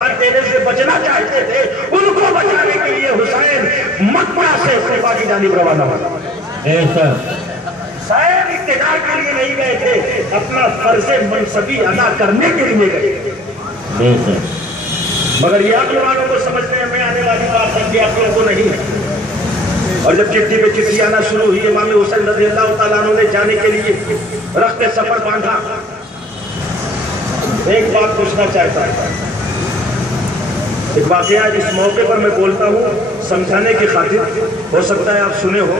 देने से बचना चाहते थे, उनको बचाने के लिए हुसैन मक्का से कुफा की जानिब रवाना हुआ। हुसैन इक्तिदार के लिए नहीं गए थे, अपना फर्ज मनसबी अदा करने के लिए गए। मगर ये आप लोगों को समझने में आने वाली बात है कि आप लोगों को नहीं है। और जब चिट्ठी पे चिट्ठी आना शुरू हुई, इमाम हुसैन रज़ियल्लाहु ताला अन्हु ने जाने के लिए रख्ते सफर बांधा। एक बात पूछना चाहता है, एक वाकया इस मौके पर मैं बोलता हूँ समझाने की खातिर, हो सकता है आप सुने हो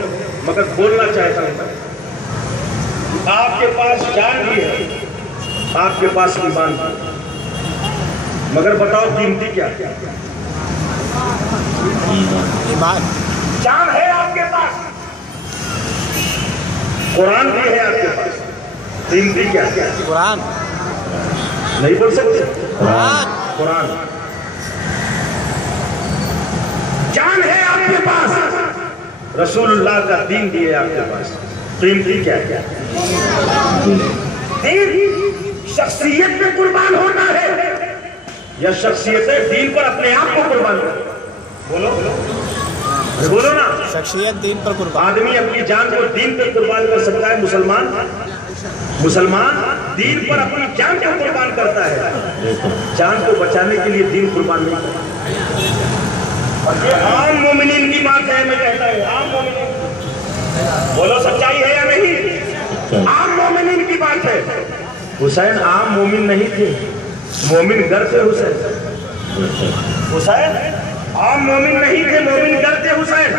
मगर बोलना चाहता हूँ। आपके पास जान भी है, आपके पास ईमान भी, मगर बताओ कीमती क्या है? ईमान। जान है आपके पास, कुरान भी है आपके पास, कीमती क्या है? कुरान। नहीं बोल सकते? कुरान। कुरान। जान है आपके पास, रसूलुल्लाह का दीन भी है आपके पास, कीमती क्या है? दीन शख्सियत पे कुर्बान होना है या शख्सियत दीन पर अपने आप को कुर्बान करना? बोलो बोलो ना। शख्सियत दीन पर कुर्बान। आदमी अपनी जान को दीन पर कुर्बान कर सकता है, मुसलमान दीन पर अपनी जान को कुर्बान करता है, जान को बचाने के लिए दीन कुर्बान नहीं करता। और ये आम मोमिनीन की बात है, मैं कहता हूँ आम मोमिनीन। बोलो सच्चाई है या नहीं? आम मोमिनीन की बात है। हुसैन आम मोमिन नहीं थे, मोमिन गर थे हुसैन आम मोमिन नहीं थे, मोमिन गर थे हुसैन।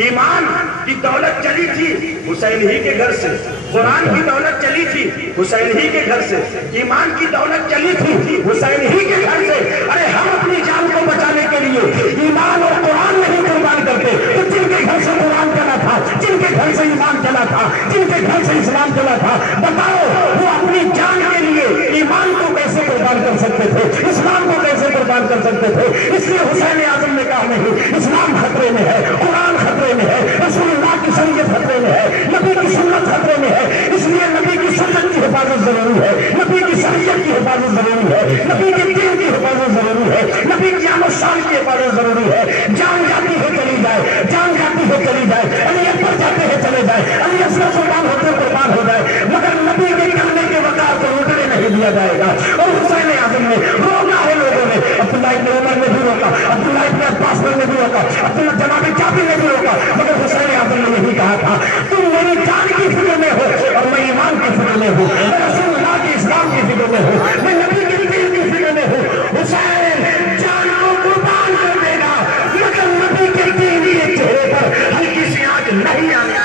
ईमान की दौलत चली थी हुसैन ही के घर से, कुरान की दौलत चली थी हुसैन ही के घर से, ईमान की दौलत चली थी हुसैन ही के घर से। अरे हम अपनी जान को बचाने के लिए ईमान और कुरान नहीं कुर्बान करते, तो जिनके घर से कुरान चला था, जिनके घर से ईमान चला था, जिनके घर से इस्लाम चला था, बताओ वो अपनी जान के लिए ईमान को कैसे कुर्बान कर सकते थे, इस्लाम को कैसे कुर्बान कर सकते थे? इसलिए हुसैन आजम ने कहा नहीं, इस्लाम खतरे में है, कुरान खतरे में है, रसूलुल्लाह की शरीयत खतरे में है, नबी की सुन्नत खतरे में है। इसलिए नबी की सुन्नत की हिफाजत जरूरी है, नबी की शरीयत की हिफाजत जरूरी है, नबी के दीन की हिफाजत जरूरी है, नबी की आमोशान की हिफाजत जरूरी है। जान जाती है चली जाए, जान जाती है चली जाए, अली अकबर जाते हैं चले जाए, अली असगर कुर्बान होते कुर्बान हो जाए, मगर नबी के करने के वकार को रोकने नहीं दिया जाएगा। और हुसैन आजम ने रोका है, लोगों ने अब्दुल्ला इब्न उमर ने भी रोका, अब्दुल्ला इब्न अब्बास ने भी रोका, अब्दुल्ला जनाब जाबिर ने भी रोका, मगर हुसैन आजम ने यही कहा था, तुम मेरी जान की फिक्र में हो और मैं ईमान की फिक्र में हूँ, मैं रसूलुल्लाह के इस्लाम की फिक्र में हूँ, मैं नबी के दीन की फिक्र में हूँ। हुसैन जान को कुर्बान कर देगा, मगर नबी के दीन के चेहरे पर हल्की सी आंच नहीं आने।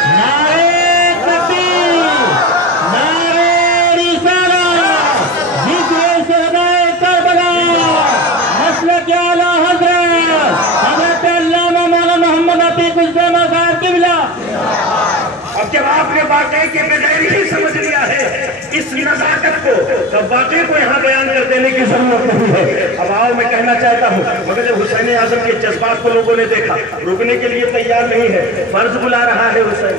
अब जब आपने वाकई के बगैर ही समझ लिया है इस नजाकत को, तब वाकई को यहाँ बयान कर देने की जरूरत नहीं है। अब आओ मैं कहना चाहता हूँ, मगर जब हुसैन आजम के जज्बात को लोगों ने देखा, रुकने के लिए तैयार नहीं है, फर्ज बुला रहा है हुसैन,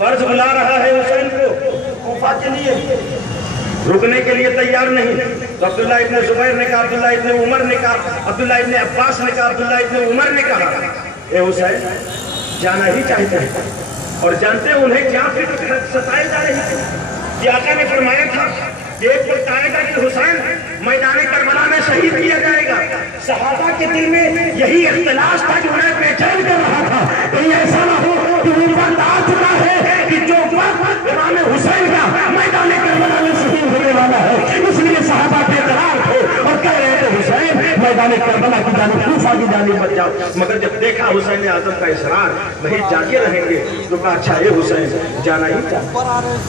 फर्ज बुला रहा है हुसैन को कूफा के लिए, रुकने के लिए तैयार नहीं। तो अब्दुल्ला इब्न जुबैर ने कहा, अब्दुल्ला इब्न उमर ने कहा, अब्दुल्ला इब्न अब्बास ने कहा, अब्दुल्ला इब्न उमर ने कहा, ए हुसैन जाना ही चाहते हैं। और जानते हैं उन्हें क्या फिक्र सताए जा रही थी कि आका ने फरमाया था कि एक वक्त आएगा कि हुसैन मैदान करबला में शहीद किया जाएगा। सहाबा के दिल में यही इख्तिलाफ था जो उन्हें बेचैन कर रहा था, कहीं ऐसा ना हो कि वो वक्त आ चुका है कि जो वक्त इमाम हुसैन का मैदान करबला में शहीद होने वाला है। इसलिए सहाबा बेकरार थे और कह रहे थे हुसैन मैदान करबला की जानिब, कूफा की जानिब मत जाओ। मगर जब देखा हुसैन आजम का इसरार नहीं जाके रहेंगे, तो कहा अच्छा है हुसैन जाना ही चाहते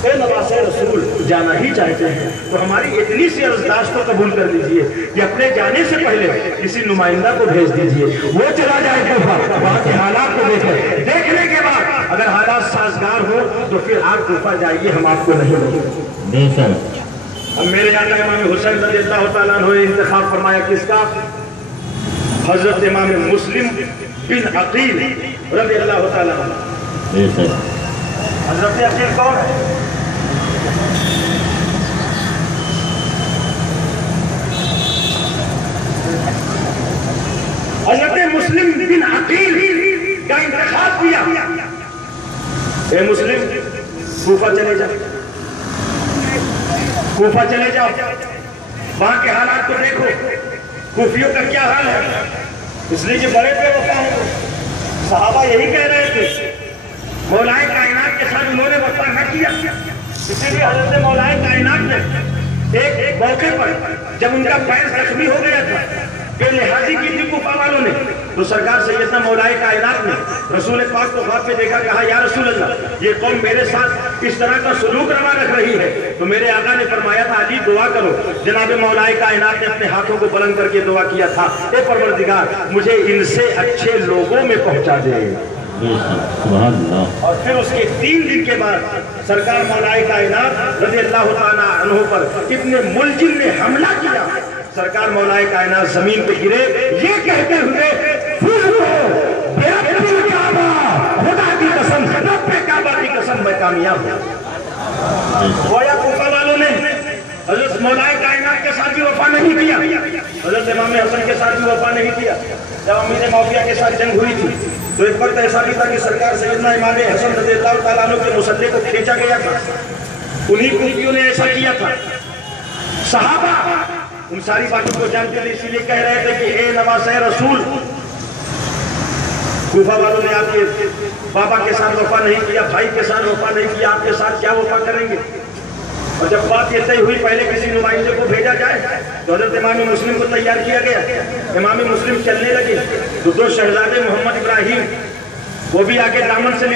हैं, नवासे रसूल जाना ही चाहते हैं, तो हमारी इतनी सी अर्जदाश्त को कबूल कर लीजिए कि अपने जाने से पहले किसी नुमाइंदा को भेज दीजिए, वो चला जाए कूफा, वहाँ के हालात को देखने के बाद अगर हालात साजगार हो तो फिर आप कूफा जाइए, हम आपको नहीं रोकेंगे। अब मेरे आका इमाम हुसैन रज़ियल्लाहु ताला अन्हु ने इंतखाब फरमाया किसका? हजरत इमाम मुस्लिम बिन अकील रज़ियल्लाहु ताला अन्हु। हजरत अकील कौन है? जवाब दिया, ए मुस्लिम कूफा चले जाओ, कूफा चले जाओ, वहां के हालात को देखो, कूफियों का क्या हाल है। इसलिए जो बड़े बेवफा हैं, सहाबा यही कह रहे थे, मौलाए कायनात के साथ उन्होंने वफा न किया। इसीलिए हजरत मौलाए कायनात ने एक मौके पर जब उनका पैर जख्मी हो गया था, बेलिहाजी की थी कूफा वालों ने, तो सरकार सैयदना मौलाए कायनात ने रसूल पाक को ख्वाब में देखा, कहा या रसूल अल्लाह, ये कौम मेरे साथ इस तरह का सलूक रवा रख रही है। तो मेरे आका ने फरमाया था, अली दुआ करो। जनाब मौलाए कायनात ने अपने हाथों को बुलंद करके दुआ किया था, ए परवरदिगार मुझे इनसे अच्छे लोगों में पहुंचा दे। और फिर उसके 3 दिन के बाद सरकार मौलाए कायनात रज़ियल्लाहु ताला अन्हु पर इब्ने मुलजिम ने हमला किया। सरकार मौलाए कायनात जमीन पे गिरे, ये कहते हुए खुदा की कसम, रब्बे काबा की कसम, मैं कामयाब हूं। गोया कूफा वालों ने हजरत मौलाए कायनात के साथ भी वफा नहीं किया, हजरत इमाम हसन के साथ भी वफा नहीं किया। जब अमीर मौविया के साथ जंग हुई थी तो एक वक्त ऐसा भी था कि सरकार सैयदना इमाम हसन रज़ियल्लाहु ताला अन्हु के मुसल्ले को खींचा गया था, उन्हीं कूफियों ने ऐसा किया था। सहाबा उन सारी बातों को जानते थे, इसीलिए कह रहे थे कि ए नवासे रसूल, कूफा वालों ने आपके बाबा के साथ वफा नहीं किया, भाई के साथ वफा नहीं किया, आपके साथ क्या वफा करेंगे। और जब बात ये तय हुई, पहले किसी नुमाइंदे को भेजा जाए, तो हजरत इमाम मुस्लिम को तैयार किया गया। इमाम मुस्लिम चलने लगे तो 2 शहजादे मोहम्मद इब्राहिम वो भी आगे दामन से